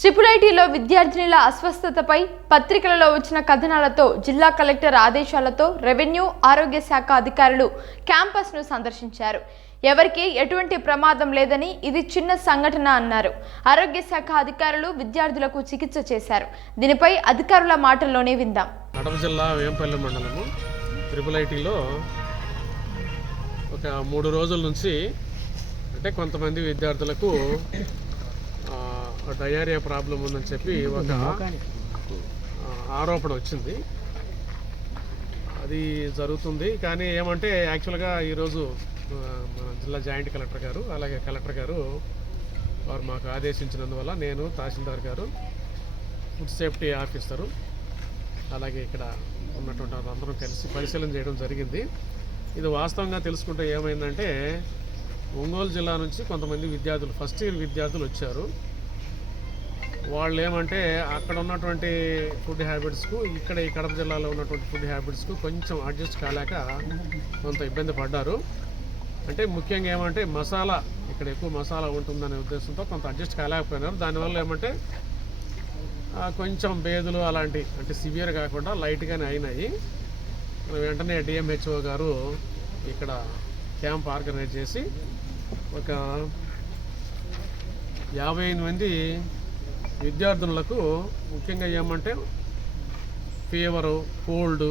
Triple ఐటీలో విద్యార్థినుల అస్వస్థతపై పత్రికలలో వచ్చిన కథనాలతో జిల్లా కలెక్టర్ ఆదేశాలతో రెవెన్యూ ఆరోగ్య శాఖ అధికారులు క్యాంపస్ను సందర్శించారు. ఎవరికి ఎటువంటి ప్రమాదం లేదని ఇది చిన్న సంఘటన అన్నారు. ఆరోగ్య శాఖ అధికారులు విద్యార్థులకు చికిత్స చేశారు. దీనిపై అధికారుల మాటల్లోనే విందాం. కడప జిల్లా వేంపల్లి మండలము ట్రిపుల్ ఐటీలో ఒక మూడు రోజుల నుంచి అంటే కొంతమంది విద్యార్థులకు డయేరియా ప్రాబ్లం ఉందని చెప్పి ఒక ఆరోపణ వచ్చింది. అది జరుగుతుంది. కానీ ఏమంటే యాక్చువల్గా ఈరోజు మన జిల్లా జాయింట్ కలెక్టర్ గారు అలాగే కలెక్టర్ గారు వారు మాకు ఆదేశించినందువల్ల నేను తహసీల్దార్ గారు ఫుడ్ సేఫ్టీ ఆఫీసరు అలాగే ఇక్కడ ఉన్నటువంటి అందరం కలిసి పరిశీలన చేయడం జరిగింది. ఇది వాస్తవంగా తెలుసుకుంటే ఏమైందంటే ఒంగోలు జిల్లా నుంచి కొంతమంది విద్యార్థులు ఫస్ట్ ఇయర్ విద్యార్థులు వచ్చారు. వాళ్ళు ఏమంటే అక్కడ ఉన్నటువంటి ఫుడ్ హ్యాబిట్స్కు ఇక్కడ ఈ కడప జిల్లాలో ఉన్నటువంటి ఫుడ్ హ్యాబిట్స్కు కొంచెం అడ్జస్ట్ కాలేక కొంత ఇబ్బంది పడ్డారు. అంటే ముఖ్యంగా ఏమంటే మసాలా ఇక్కడ ఎక్కువ మసాలా ఉంటుందనే ఉద్దేశంతో కొంత అడ్జస్ట్ కాలేకపోయినారు. దానివల్ల ఏమంటే కొంచెం బేదులు అలాంటి అంటే సివియర్ కాకుండా లైట్గానే అయినాయి. వెంటనే డిఎంహెచ్ఓ గారు ఇక్కడ క్యాంప్ ఆర్గనైజ్ చేసి ఒక యాభై మంది విద్యార్థులకు ముఖ్యంగా ఏమంటే ఫీవరు కోల్డ్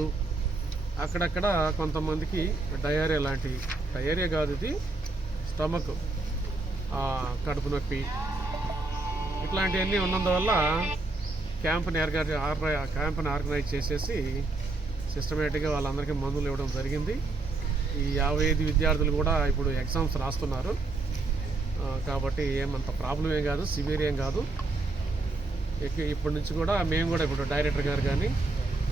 అక్కడక్కడ కొంతమందికి డయేరియా లాంటి డయేరియా కాదు ఇది స్టమక్ కడుపు నొప్పి ఇట్లాంటివన్నీ ఉన్నందువల్ల క్యాంప్ని ఆర్గనైజ్ క్యాంప్ని ఆర్గనైజ్ చేసేసి సిస్టమేటిక్గా వాళ్ళందరికీ మందులు ఇవ్వడం జరిగింది. ఈ యాభై ఐదు విద్యార్థులు కూడా ఇప్పుడు ఎగ్జామ్స్ రాస్తున్నారు. కాబట్టి ఏమంత ప్రాబ్లం ఏం కాదు సివియర్ ఏం కాదు. ఇప్పటి నుంచి కూడా మేము కూడా ఇప్పుడు డైరెక్టర్ గారు కానీ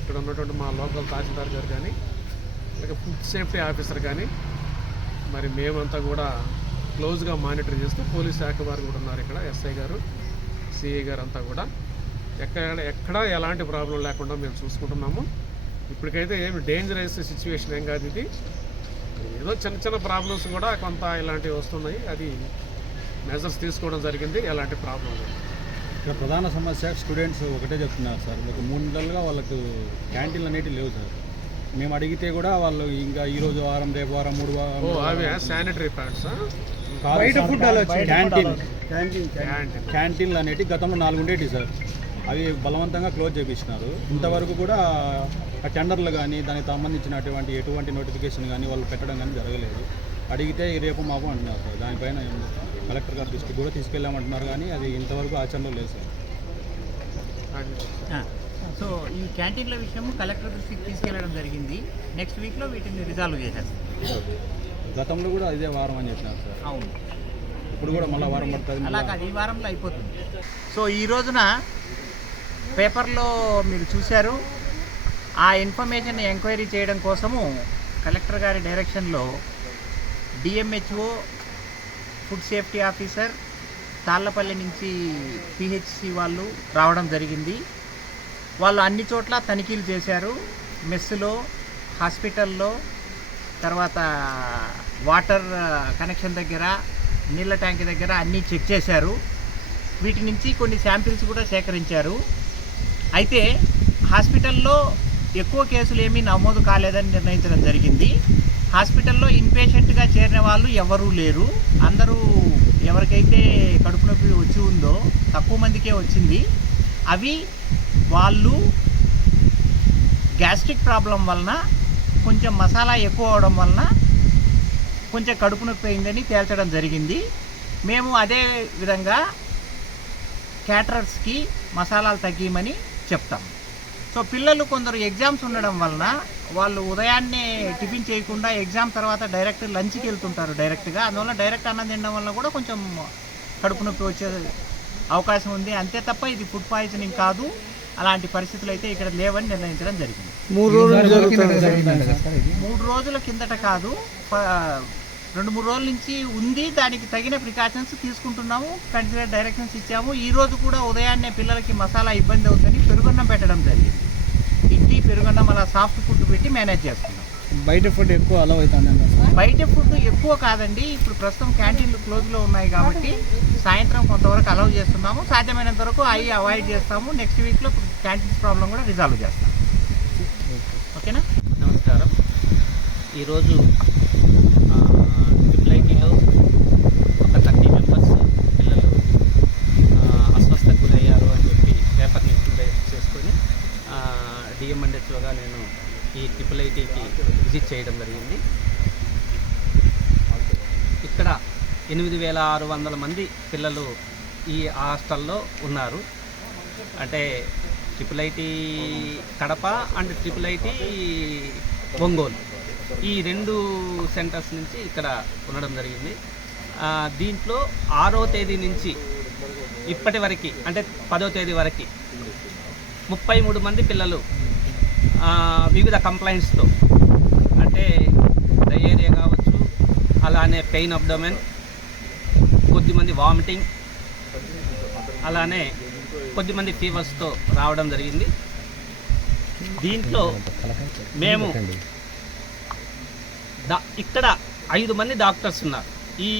ఇక్కడ ఉన్నటువంటి మా లోకల్ తహసీల్దార్ గారు కానీ ఇక ఫుడ్ సేఫ్టీ ఆఫీసర్ కానీ మరి మేమంతా కూడా క్లోజ్గా మానిటర్ చేస్తూ పోలీస్ శాఖ వారు కూడా ఉన్నారు ఇక్కడ ఎస్ఐ గారు సిఐ గారు అంతా కూడా. ఎక్కడ ఎక్కడ ఎలాంటి ప్రాబ్లం లేకుండా మేము చూసుకుంటున్నాము. ఇప్పటికైతే ఏమి డేంజరస్ సిచ్యువేషన్ ఏం కాదు ఇది. ఏదో చిన్న చిన్న ప్రాబ్లమ్స్ కూడా కొంత ఇలాంటివి వస్తున్నాయి. అది మెజర్స్ తీసుకోవడం జరిగింది. ఎలాంటి ప్రాబ్లం లేదు. ఇక్కడ ప్రధాన సమస్య స్టూడెంట్స్ ఒకటే చెప్తున్నారు సార్. ఒక మూడు నెలలుగా వాళ్ళకు క్యాంటీన్లు అనేటివి లేవు సార్. మేము అడిగితే కూడా వాళ్ళు ఇంకా ఈ రోజు వారం రేపు వారం మూడు వారం శానిటరీ ప్యాడ్స్ బయట ఫుడ్ క్యాంటీన్. క్యాంటీన్. క్యాంటీన్లు అనేటివి గతంలో నాలుగు ఉండేవి సార్. అవి బలవంతంగా క్లోజ్ చేపించినారు ఇంతవరకు కూడా ఆ టెండర్లు కానీ దానికి సంబంధించినటువంటి ఎటువంటి నోటిఫికేషన్ కానీ వాళ్ళు పెట్టడం కానీ జరగలేదు. అడిగితే ఈ రేపు మాకు అంటున్నారు సార్. దానిపైన ఏం కలెక్టర్ గారి దృష్టికి కూడా తీసుకెళ్ళామంటున్నారు కానీ అది ఇంతవరకు ఆచరణలో లేదు సార్. సో ఈ క్యాంటీన్ల విషయం కలెక్టర్ దృష్టికి తీసుకెళ్ళడం జరిగింది. నెక్స్ట్ వీక్లో వీటిని రిజాల్వ్ చేసేస్తాం. గతంలో కూడా ఇదే వారం అని చెప్పినారు సార్. అవును. ఇప్పుడు కూడా మళ్ళీ వారం పడుతుంది అలా కాదు ఈ వారంలో అయిపోతుంది. సో ఈ రోజున పేపర్లో మీరు చూశారు. ఆ ఇన్ఫర్మేషన్ ఎంక్వైరీ చేయడం కోసము కలెక్టర్ గారి డైరెక్షన్లో DMHO food safety officer Tallapalli నుంచి పిహెచ్సి వాళ్ళు రావడం జరిగింది. వాళ్ళు అన్ని చోట్ల తనిఖీలు చేశారు. మెస్సులో హాస్పిటల్లో తర్వాత వాటర్ కనెక్షన్ దగ్గర నీళ్ళ ట్యాంక్ దగ్గర అన్నీ చెక్ చేశారు. వీటి నుంచి కొన్ని శాంపిల్స్ కూడా సేకరించారు. అయితే హాస్పిటల్లో ఎక్కువ కేసులు ఏమీ నమోదు కాలేదని నిర్ణయించడం జరిగింది. హాస్పిటల్లో ఇన్పేషెంట్గా చేరిన వాళ్ళు ఎవరూ లేరు. అందరూ ఎవరికైతే కడుపు నొప్పి వచ్చి ఉందో తక్కువ మందికే వచ్చింది. అవి వాళ్ళు గ్యాస్ట్రిక్ ప్రాబ్లం వలన కొంచెం మసాలా ఎక్కువ అవడం వలన కొంచెం కడుపు నొప్పి అయిందని తేల్చడం జరిగింది. మేము అదే విధంగా క్యాటరర్స్కి మసాలాలు తగ్గిమని చెప్తాం. సో పిల్లలు కొందరు ఎగ్జామ్స్ ఉండడం వలన వాళ్ళు ఉదయాన్నే టిఫిన్ చేయకుండా ఎగ్జామ్ తర్వాత డైరెక్ట్ లంచ్కి వెళ్తుంటారు డైరెక్ట్గా. అందువల్ల డైరెక్ట్ అన్నం తినడం వల్ల కూడా కొంచెం కడుపు నొప్పి వచ్చే అవకాశం ఉంది. అంతే తప్ప ఇది ఫుడ్ పాయిజనింగ్ కాదు. అలాంటి పరిస్థితులు అయితే ఇక్కడ లేవని నిర్ణయించడం జరిగింది. మూడు రోజుల కిందట కాదు. రెండు మూడు రోజుల నుంచి ఉంది. దానికి తగిన ప్రికాషన్స్ తీసుకుంటున్నాము. కన్సిడర్ డైరెక్షన్స్ ఇచ్చాము. ఈ రోజు కూడా ఉదయాన్నే పిల్లలకి మసాలా ఇబ్బంది అవుతుందని పెరుగున్నం పెట్టడం జరిగింది. ఇడ్లీ పెరుగున్నం అలా సాఫ్ట్ ఫుడ్ పెట్టి మేనేజ్ చేస్తున్నాం. బయట ఫుడ్ ఎక్కువ అలవ్ అవుతుంది బయట ఫుడ్ ఎక్కువ కాదండి. ఇప్పుడు ప్రస్తుతం క్యాంటీన్లు క్లోజ్లో ఉన్నాయి కాబట్టి సాయంత్రం కొంతవరకు అలౌ చేస్తున్నాము. సాధ్యమైనంత వరకు అవి అవాయిడ్ చేస్తాము. నెక్స్ట్ వీక్లో క్యాంటీన్స్ ప్రాబ్లం కూడా రిజాల్వ్ చేస్తాం. ఓకేనా? నమస్కారం. ఈరోజు ఆ, ట్రిపుల్ ఐటీలో ఒక థర్టీ మెంబర్స్ పిల్లలు ఆ, అస్వస్థకు గురయ్యారు అని చెప్పి పేపర్ని ఇంప్లిమెంట్ చేసుకొని డిఎంఎండ్హెచ్ఓగా నేను ఈ ట్రిపుల్ ఐటీకి విజిట్ చేయడం జరిగింది ఇక్కడ ఎనిమిది వేల ఆరు వందల మంది పిల్లలు ఈ హాస్టల్లో ఉన్నారు. అంటే triple IT Kadapa and triple IT Ongole. ఈ రెండు సెంటర్స్ నుంచి ఇక్కడ ఉండడం జరిగింది. దీంట్లో ఆరో తేదీ నుంచి ఇప్పటి వరకు అంటే పదో తేదీ వరకు ముప్పై మూడు మంది పిల్లలు వివిధ కంప్లైంట్స్తో అంటే డయేరియా కావచ్చు అలానే పెయిన్ అబ్డోమెన్ కొద్దిమంది వామిటింగ్ అలానే కొద్దిమంది ఫీవర్స్తో రావడం జరిగింది. దీంట్లో మేము ఇక్కడ ఐదు మంది డాక్టర్స్ ఉన్నారు ఈ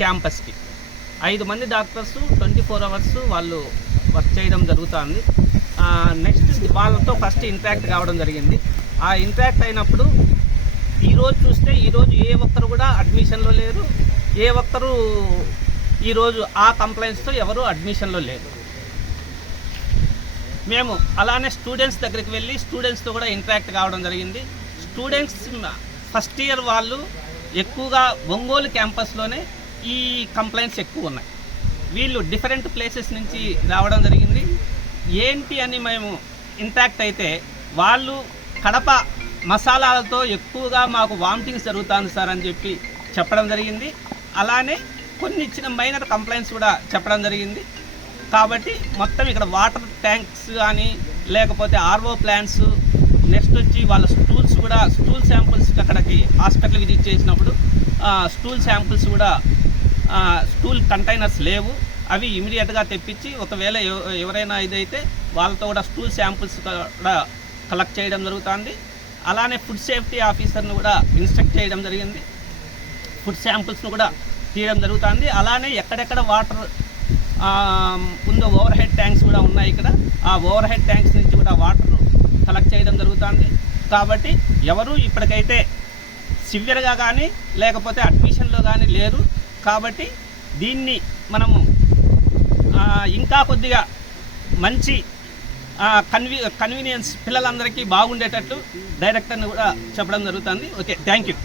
క్యాంపస్కి ఐదు మంది డాక్టర్స్ ట్వంటీ ఫోర్ అవర్స్ వాళ్ళు వర్క్ చేయడం జరుగుతుంది. నెక్స్ట్ వాళ్ళతో ఫస్ట్ ఇంట్రాక్ట్ కావడం జరిగింది. ఆ ఇంట్రాక్ట్ అయినప్పుడు ఈరోజు చూస్తే ఈరోజు ఏ ఒక్కరు కూడా అడ్మిషన్లో లేరు. ఏ ఒక్కరు ఈరోజు ఆ కంప్లైంట్స్తో ఎవరు అడ్మిషన్లో లేరు. మేము అలానే స్టూడెంట్స్ దగ్గరికి వెళ్ళి స్టూడెంట్స్తో కూడా ఇంటరాక్ట్ కావడం జరిగింది. స్టూడెంట్స్ ఫస్ట్ ఇయర్ వాళ్ళు ఎక్కువగా ఒంగోలు క్యాంపస్లోనే ఈ కంప్లైంట్స్ ఎక్కువ ఉన్నాయి. వీళ్ళు డిఫరెంట్ ప్లేసెస్ నుంచి రావడం జరిగింది. ఏంటి అని మేము ఇంటాక్ట్ అయితే వాళ్ళు కడప మసాలాలతో ఎక్కువగా మాకు వామిటింగ్స్ జరుగుతుంది సార్ అని చెప్పి చెప్పడం జరిగింది. అలానే కొన్ని చిన్న మైనర్ కంప్లైంట్స్ కూడా చెప్పడం జరిగింది. కాబట్టి మొత్తం ఇక్కడ వాటర్ ట్యాంక్స్ కానీ లేకపోతే ఆర్ఓ ప్లాంట్స్ నెక్స్ట్ వచ్చి వాళ్ళ స్టూల్స్ కూడా స్టూల్ శాంపుల్స్ అక్కడికి హాస్పిటల్ విజిట్ చేసినప్పుడు స్టూల్ శాంపుల్స్ కూడా స్టూల్ కంటైనర్స్ లేవు. అవి ఇమీడియట్గా తెప్పించి ఒకవేళ ఎవరైనా ఇదైతే వాళ్ళతో కూడా స్టూల్ శాంపుల్స్ కూడా కలెక్ట్ చేయడం జరుగుతుంది. అలానే ఫుడ్ సేఫ్టీ ఆఫీసర్ను కూడా ఇన్స్ట్రక్ట్ చేయడం జరిగింది. ఫుడ్ శాంపుల్స్ను కూడా తీయడం జరుగుతుంది. అలానే ఎక్కడెక్కడ వాటర్ ఉందో ఓవర్ హెడ్ ట్యాంక్స్ కూడా ఉన్నాయి ఇక్కడ. ఆ ఓవర్ హెడ్ ట్యాంక్స్ నుంచి కూడా వాటర్ కలెక్ట్ చేయడం జరుగుతుంది. కాబట్టి ఎవరు ఇప్పటికైతే సివియర్గా కానీ లేకపోతే అడ్మిషన్లో కానీ లేరు. కాబట్టి దీన్ని మనము ఇంకా కొద్దిగా మంచి కన్వీ కన్వీనియన్స్ పిల్లలందరికీ బాగుండేటట్లు డైరెక్టర్ని కూడా చెప్పడం జరుగుతుంది. Okay thank you